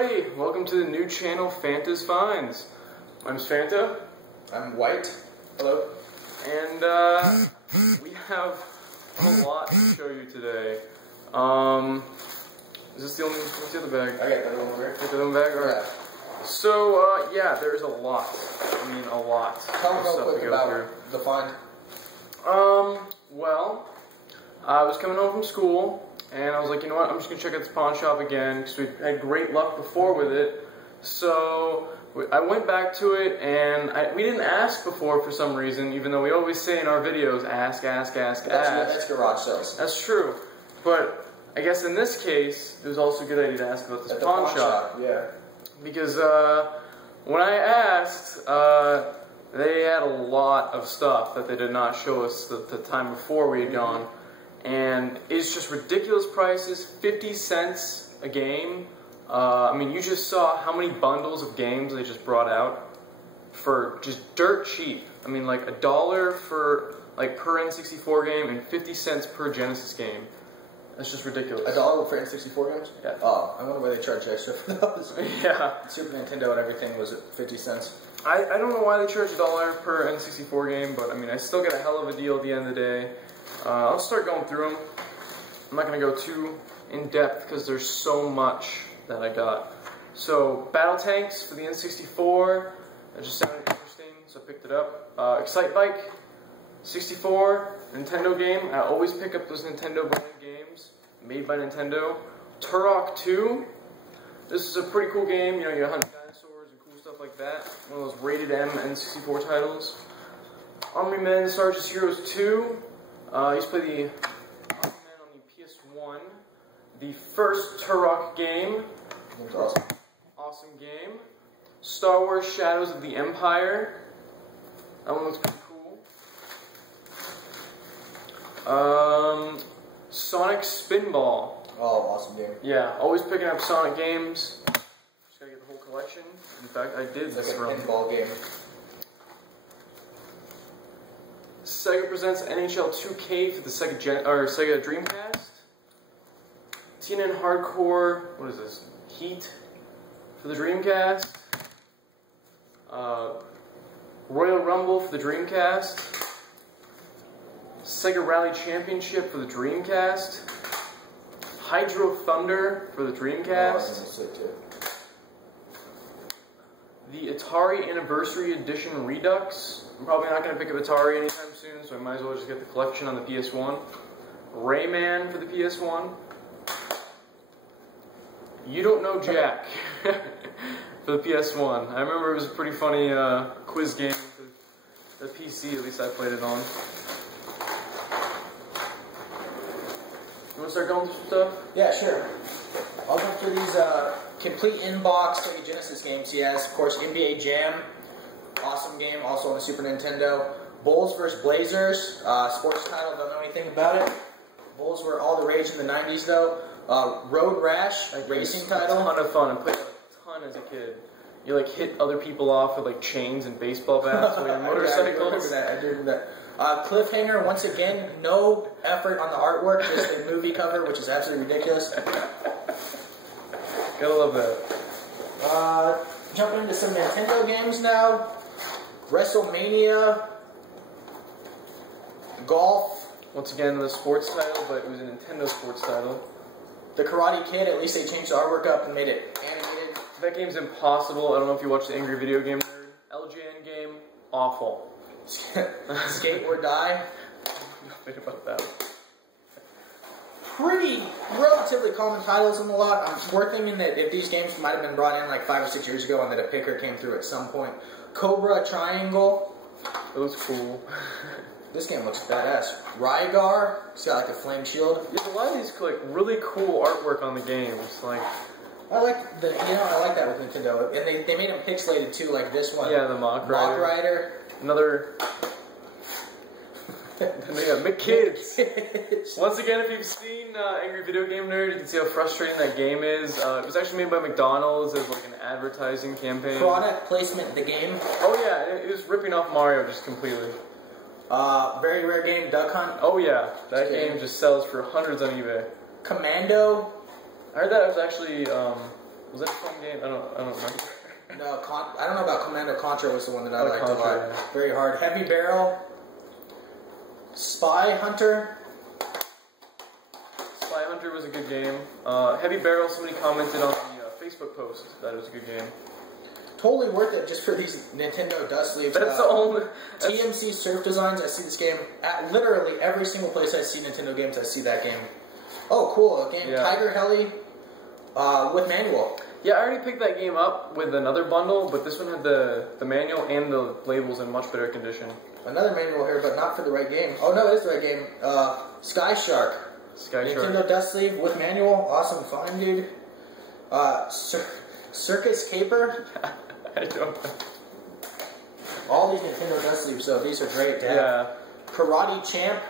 everybody! Welcome to the new channel, Fanta's Finds. I'm Fanta. I'm White. Hello. And we have a lot to show you today. Is this the only? What's the other bag? I got the other one over here. Got the other bag? Alright. Yeah. So, yeah, there's a lot. I mean, a lot. Tell me real quick about the find. Well, I was coming home from school, and I was like, you know what, I'm just going to check out this pawn shop again, because we had great luck before with it. So I went back to it, and we didn't ask before for some reason, even though we always say in our videos, ask, ask, ask, ask. That's garage sales. That's true. But I guess in this case, it was also a good idea to ask about this pawn shop. Yeah. Because when I asked, they had a lot of stuff that they did not show us the time before we had gone. And it's just ridiculous prices, 50 cents a game. I mean, you just saw how many bundles of games they just brought out for just dirt cheap. I mean, like $1 for like per N64 game and 50 cents per Genesis game. That's just ridiculous. $1 for N64 games? Yeah. Oh, I wonder why they charge extra for those. Yeah. Super Nintendo and everything was at 50 cents. I don't know why they charge $1 per N64 game, but I mean, I still get a hell of a deal at the end of the day. I'll start going through them. I'm not going to go too in-depth because there's so much that I got. So, Battle Tanks for the N64. That just sounded interesting, so I picked it up. Excite Bike 64, Nintendo game. I always pick up those Nintendo brand games made by Nintendo. Turok 2. This is a pretty cool game. You know, you hunt dinosaurs and cool stuff like that. One of those rated M N64 titles. Army Men Sergeant's Heroes 2. I used to play the Army Men on the PS1. The first Turok game. That's awesome. Awesome game. Star Wars Shadows of the Empire. That one looks pretty cool. Sonic Spinball. Oh, awesome game. Yeah, always picking up Sonic games. Just gotta get the whole collection. In fact, I did this run. run. Pinball game. Sega presents NHL 2K for the Sega Dreamcast. TNN Hardcore, what is this? Heat for the Dreamcast. Royal Rumble for the Dreamcast. Sega Rally Championship for the Dreamcast. Hydro Thunder for the Dreamcast. Oh, that's sick too. The Atari Anniversary Edition Redux. I'm probably not going to pick up Atari anytime soon, so I might as well just get the collection on the PS1. Rayman for the PS1. You Don't Know Jack for the PS1. I remember it was a pretty funny quiz game for the PC, at least I played it on. You want to start going through some stuff? Yeah, sure. I'll go through these complete inbox Sega Genesis games he has. Of course, NBA Jam. Awesome game, also on the Super Nintendo. Bulls vs. Blazers, sports title, don't know anything about it. Bulls were all the rage in the 90s though. Road Rash, racing title. A ton of fun, I played a ton as a kid. You like hit other people off with like chains and baseball bats with your motorcycles. I do remember that. Cliffhanger, once again, no effort on the artwork, just a movie cover, which is absolutely ridiculous. Gotta love that. Jumping into some Nintendo games now. WrestleMania, golf. Once again, the sports title, but it was a Nintendo sports title. The Karate Kid, at least they changed the artwork up and made it animated. That game's impossible. I don't know if you watched the Angry Video Game Nerd. LJN game, awful. Skate or Die. Nothing about that. Pretty relatively common titles in the lot. We're thinking that if these games might have been brought in like 5 or 6 years ago and that a picker came through at some point. Cobra Triangle. It looks cool. This game looks badass. Rygar. It's got like a flame shield. Yeah, a lot of these like really cool artwork on the games. Like I like that with Nintendo. And they made them pixelated too, like this one. Yeah, the Mock Rider. Mock Rider. Another. And they got McKids. Once again, if you've seen Angry Video Game Nerd, you can see how frustrating that game is. It was actually made by McDonald's as like an advertising campaign. Product placement, the game. Oh yeah, it was ripping off Mario just completely. Very rare game, Duck Hunt. Oh yeah, that game just sells for hundreds on eBay. Commando. I heard that it was actually Was that a fun game? I don't remember. No, I don't know about Commando Contra was the one that I liked a Contra, lot. yeah. Very hard. Heavy Barrel. Spy Hunter. Spy Hunter was a good game. Heavy Barrel, somebody commented on the Facebook post that it was a good game. Totally worth it just for these Nintendo dust sleeves. That's the only... TMC Surf Designs, I see this game at literally every single place I see Nintendo games, I see that game. Oh, cool. A game, Yeah. Tiger Heli with manual. Yeah, I already picked that game up with another bundle, but this one had the manual and the labels in much better condition. Another manual here, but not for the right game. Oh, no, it is the right game. Sky Shark. Nintendo dust sleeve with manual. Awesome find, dude. Circus Caper. I don't know. All these Nintendo dust sleeves, so these are great. Yeah. Karate Champ.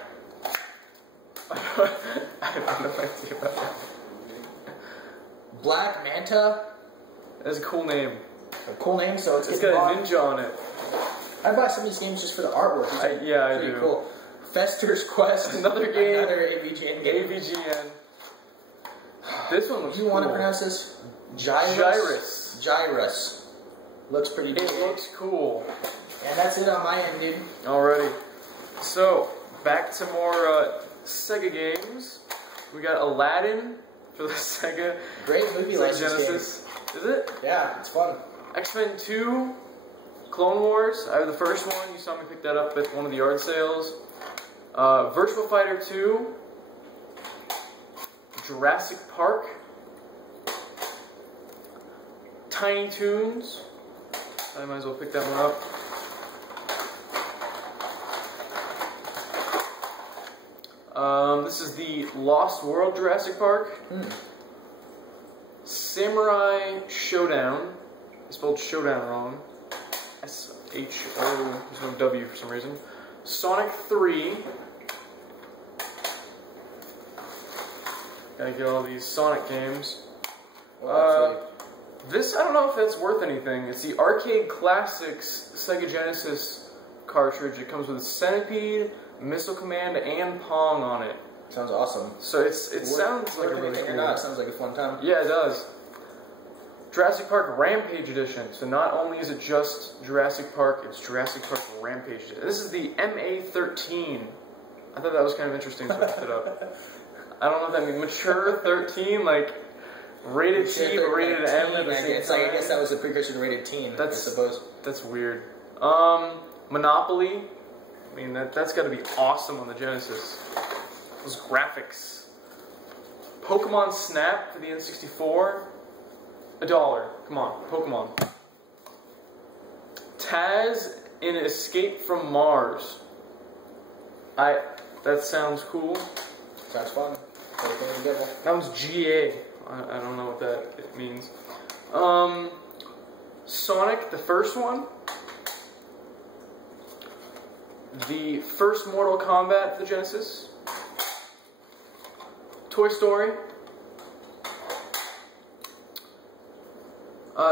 I have no idea about that. Black Manta. That's a cool name. A cool name, so it's got a ninja on it. I buy some of these games just for the artwork. Yeah, I pretty do. Cool. Fester's Quest. Another game. Another AVGN game. AVGN. This one looks Do you cool. want to pronounce this? Gyrus. Gyrus. Looks pretty good. It looks cool. And that's it on my end, dude. Alrighty. So, back to more Sega games. We got Aladdin for the Sega. Great movie Sega license Genesis. game. Is it? Yeah, it's fun. X-Men 2, Clone Wars. I have the first one. You saw me pick that up at one of the yard sales. Virtual Fighter 2. Jurassic Park. Tiny Toons. I might as well pick that one up. This is the Lost World Jurassic Park. Samurai Showdown. I spelled Showdown wrong. S-H-O. There's no W for some reason. Sonic 3. Gotta get all these Sonic games. This, I don't know if that's worth anything. It's the Arcade Classics Sega Genesis cartridge. It comes with Centipede, Missile Command, and Pong on it. Sounds awesome. So it sounds like a really cool. It sounds like a fun time. Yeah, it does. Jurassic Park Rampage Edition. So not only is it just Jurassic Park, it's Jurassic Park Rampage Edition. This is the MA13. I thought that was kind of interesting, so I picked it up. I don't know if that means mature 13, like rated T but rated M at the same time. I guess that was a precursor to rated teen, I suppose. That's weird. Monopoly. I mean, that's got to be awesome on the Genesis. Those graphics. Pokemon Snap for the N64. $1. Come on, Pokemon. Taz in Escape from Mars. That sounds cool. Sounds fun. That one's GA. I don't know what that means. Sonic, the first one. The first Mortal Kombat for the Genesis. Toy Story.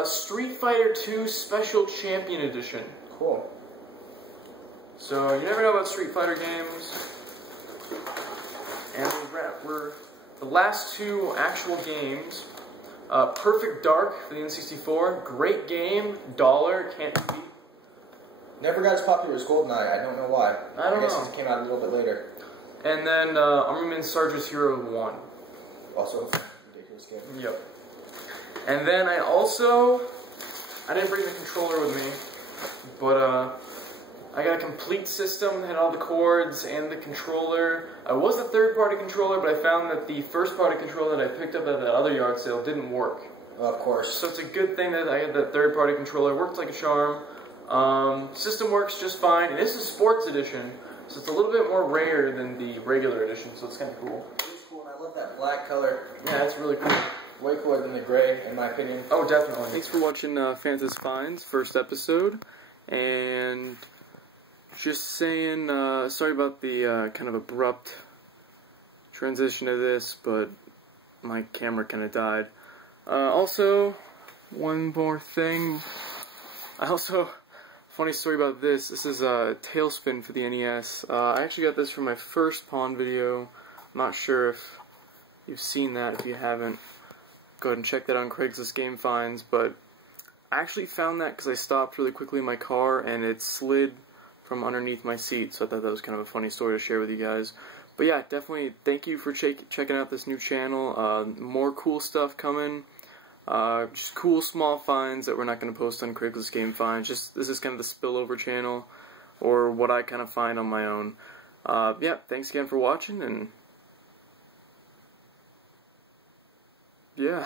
Street Fighter 2 Special Champion Edition. Cool. So, you never know about Street Fighter games. And we're the last two actual games. Perfect Dark for the N64. Great game. $1. Can't be beat. Never got as popular as GoldenEye. I don't know why. I guess know. it came out a little bit later. And then Armament Sarge's Hero 1. Also a ridiculous game. Yep. And then I didn't bring the controller with me, but I got a complete system, had all the cords and the controller. I was a third-party controller, but I found that the first-party controller that I picked up at that other yard sale didn't work. Of course. So it's a good thing that I had that third-party controller. It worked like a charm. System works just fine, and this is Sports Edition, so it's a little bit more rare than the regular edition, so it's kind of cool. It's cool, and I love that black color. Yeah, it's really cool. Way cooler than the gray, in my opinion. Oh, definitely. Thanks for watching Fanta's Finds, first episode, and just saying, sorry about the kind of abrupt transition to this, but my camera kind of died. Also, one more thing. Funny story about this. This is a Tailspin for the NES. I actually got this from my first Pawn video. I'm not sure if you've seen that. If you haven't, go ahead and check that on Craigslist Game Finds. But I actually found that because I stopped really quickly in my car and it slid from underneath my seat, so I thought that was kind of a funny story to share with you guys. But yeah, definitely thank you for checking out this new channel. More cool stuff coming. Just cool small finds that we're not going to post on Craigslist Game Finds. This is kind of the spillover channel, or what I kind of find on my own. Yeah, thanks again for watching, and yeah.